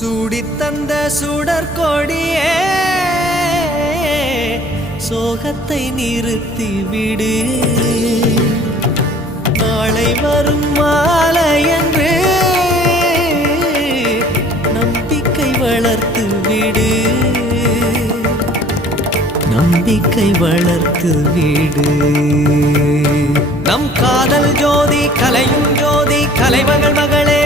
சூடித்தந்த சுடற்கொடியே சோகத்தை நிறுத்தி விடு. நாளை வரும் மாலை என்று நம்பிக்கை வளர்த்து விடு. நம்பிக்கை வளர்த்து விடு. நம் காதல் ஜோதி கலையும் ஜோதி கலைமகள் மகளே